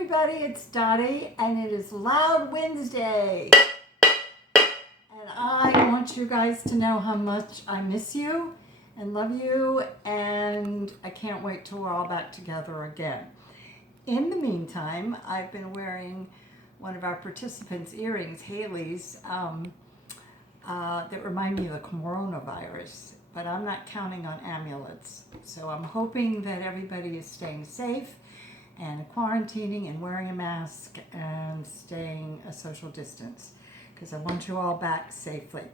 everybody, it's Dottie, and it is Loud Wednesday. And I want you guys to know how much I miss you and love you, and I can't wait till we're all back together again. In the meantime, I've been wearing one of our participants' earrings, Haley's, that remind me of the coronavirus, but I'm not counting on amulets. So I'm hoping that everybody is staying safe and quarantining and wearing a mask and staying a social distance, because I want you all back safely.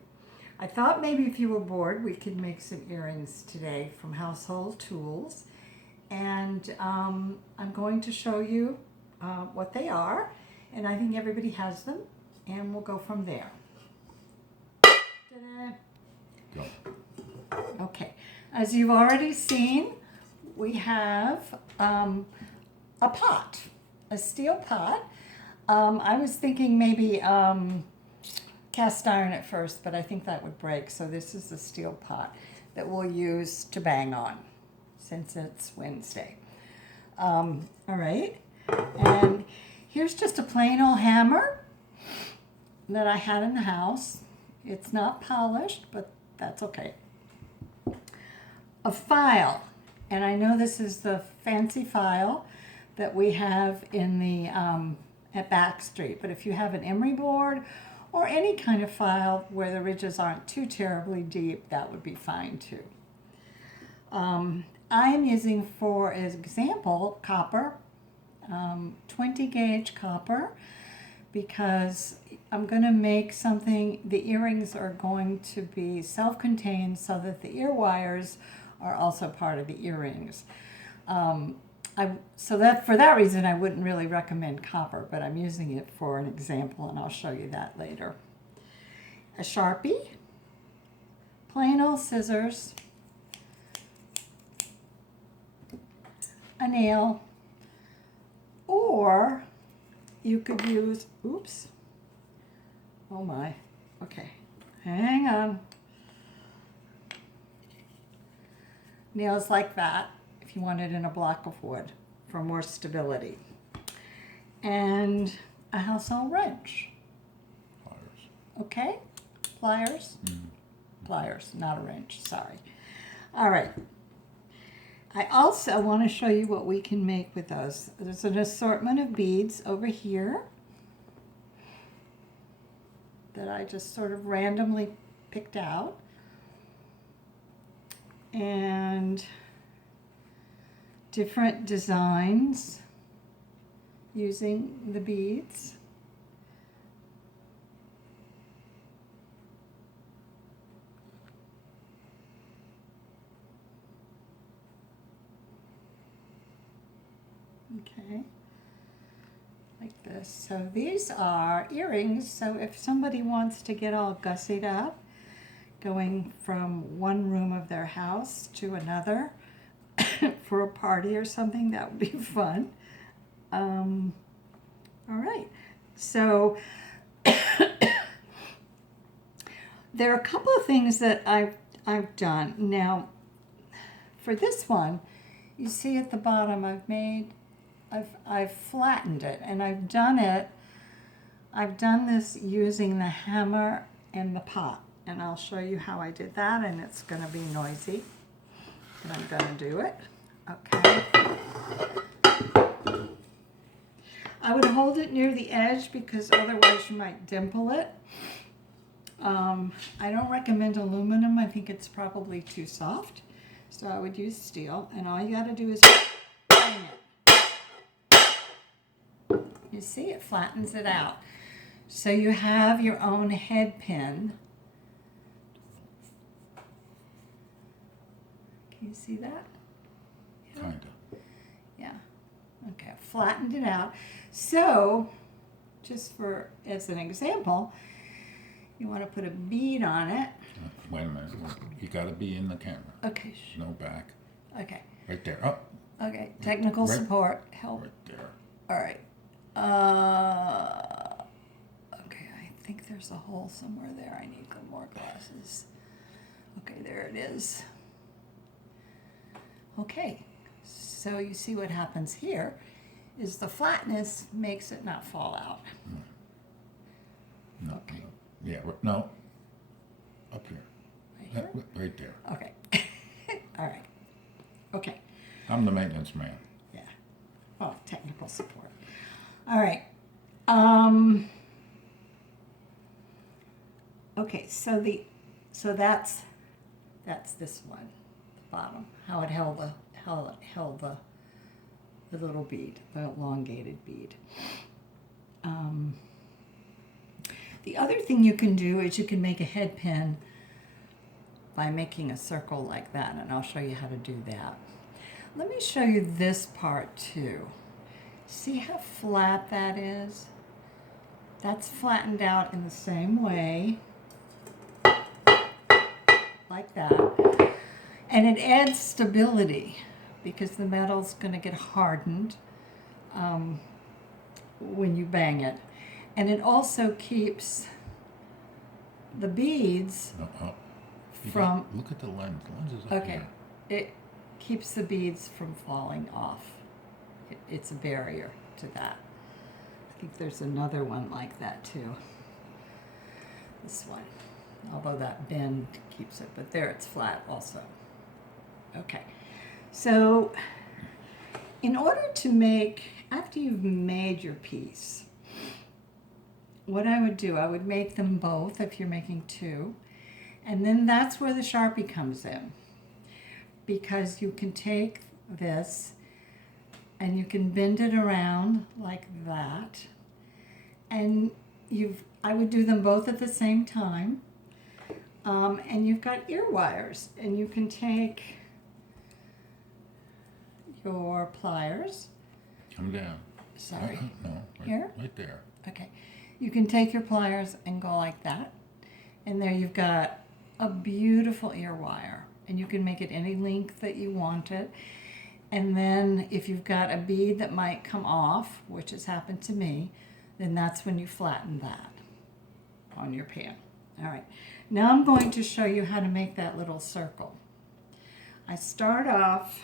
I thought maybe if you were bored, we could make some earrings today from household tools. And I'm going to show you what they are, and I think everybody has them, and we'll go from there. Ta-da. Go. Okay, as you've already seen, we have a pot, a steel pot. I was thinking maybe cast iron at first, but I think that would break. So this is the steel pot that we'll use to bang on since it's Wednesday. All right, and here's just a plain old hammer that I had in the house. It's not polished, but that's okay. A file, and I know this is the fancy file that we have in the at Backstreet, but if you have an emery board or any kind of file where the ridges aren't too terribly deep, that would be fine too. I am using, for example, copper, 20 gauge copper, because I'm going to make something. The earrings are going to be self-contained so that the ear wires are also part of the earrings. So that for that reason, I wouldn't really recommend copper, but I'm using it for an example, and I'll show you that later. A Sharpie, plain old scissors, a nail, or you could use, oops, oh my, okay, hang on. Nails like that, if you want it in a block of wood for more stability. And a household wrench. Pliers. Okay? Pliers? Mm. Pliers, not a wrench, sorry. All right. I also want to show you what we can make with those. There's an assortment of beads over here that I just sort of randomly picked out. And different designs using the beads. Okay, like this. So these are earrings, so if somebody wants to get all gussied up, going from one room of their house to another for a party or something, that would be fun. All right, so there are a couple of things that I've done. Now, for this one, you see at the bottom, I've flattened it, and I've done this using the hammer and the pot. And I'll show you how I did that, and it's going to be noisy, but I'm going to do it. Okay. I would hold it near the edge because otherwise you might dimple it. I don't recommend aluminum. I think it's probably too soft. So I would use steel, and all you got to do is bang it. You see, it flattens it out. So you have your own head pin. Can you see that? Yeah. Kinda. Yeah. Okay, I flattened it out. So, just for as an example, you want to put a bead on it. Wait a minute. You got to be in the camera. Okay. No back. Okay. Right there. Up. Okay. Technical Right. support. Help. Right there. All right. Okay, I think there's a hole somewhere there. I need more glasses. Okay, there it is. Okay, so you see what happens here is the flatness makes it not fall out. No, Okay. no. Yeah, no. Up here. Right here? Right there. Okay. All right. Okay. I'm the maintenance man. Yeah. Oh, technical support. All right. Okay, so that's this one, the bottom. How it held the little bead, the elongated bead. The other thing you can do is you can make a head pin by making a circle like that, and I'll show you how to do that. Let me show you this part too. See how flat that is? That's flattened out in the same way, like that. And it adds stability because the metal's going to get hardened when you bang it. And it also keeps the beads from... Look at the lens. The lens is up Okay. here. It keeps the beads from falling off. It's a barrier to that. I think there's another one like that too. This one. Although that bend keeps it, but there it's flat also. Okay. So in order to make, after you've made your piece, what I would do, I would make them both if you're making two. And then that's where the Sharpie comes in. Because you can take this and you can bend it around like that. And I would do them both at the same time. And you've got ear wires. And you can take your pliers. Come down. Sorry. No. Right, Here? Right there. Okay. You can take your pliers and go like that. And there you've got a beautiful ear wire. And you can make it any length that you want it. And then if you've got a bead that might come off, which has happened to me, then that's when you flatten that on your pan. All right. Now I'm going to show you how to make that little circle. I start off,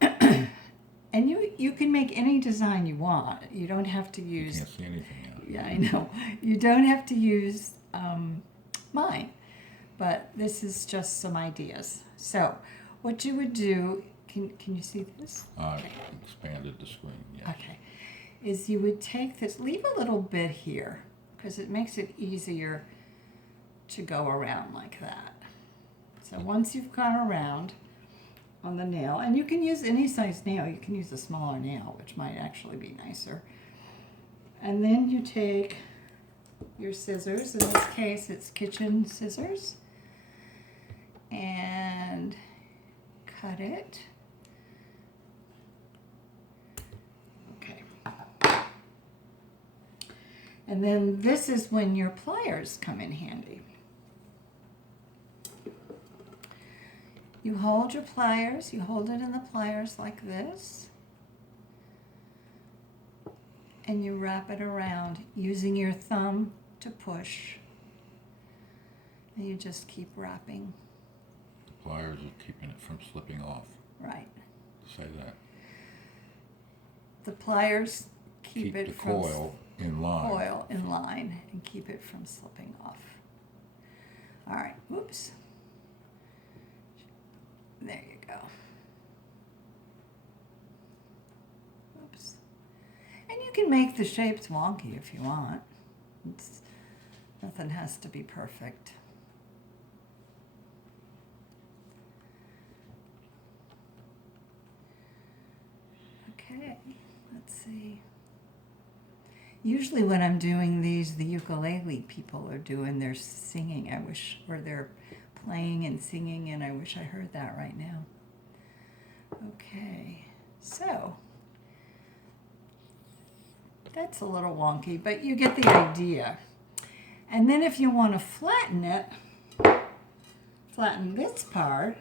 and you can make any design you want. You don't have to use... Can't see anything now. Yeah, I know. You don't have to use mine, but this is just some ideas. So what you would do, can you see this? Okay. Expanded the screen, yes. Okay. Is you would take this, leave a little bit here, because it makes it easier to go around like that. So once you've gone around on the nail, and you can use any size nail, you can use a smaller nail, which might actually be nicer. And then you take your scissors, in this case it's kitchen scissors, and cut it. Okay. And then this is when your pliers come in handy. You hold your pliers, you hold it in the pliers like this, and you wrap it around using your thumb to push. And you just keep wrapping. The pliers are keeping it from slipping off. Right. Say that. The pliers keep the it from coil in line. Coil in line and keep it from slipping off. All right, whoops. There you go. Oops. And you can make the shapes wonky if you want. Nothing has to be perfect. Okay, let's see. Usually when I'm doing these, the ukulele people are doing their singing, or they're playing and singing, and I wish I heard that right now. Okay, so that's a little wonky, but you get the idea. And then if you want to flatten it, flatten this part,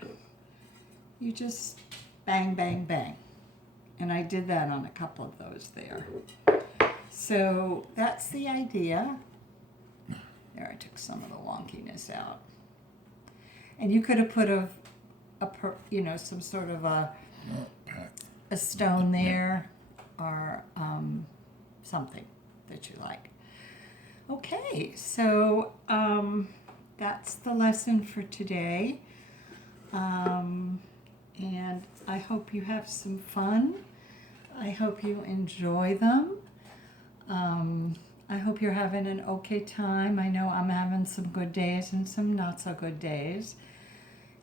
you just bang, bang, bang. And I did that on a couple of those there. So that's the idea. There, I took some of the wonkiness out. And you could have put some sort of a No, back. a stone there or something that you like. Okay, so that's the lesson for today. And I hope you have some fun. I hope you enjoy them. I hope you're having an okay time. I know I'm having some good days and some not so good days.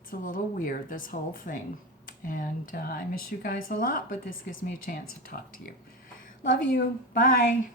It's a little weird, this whole thing. And I miss you guys a lot, but this gives me a chance to talk to you. Love you. Bye.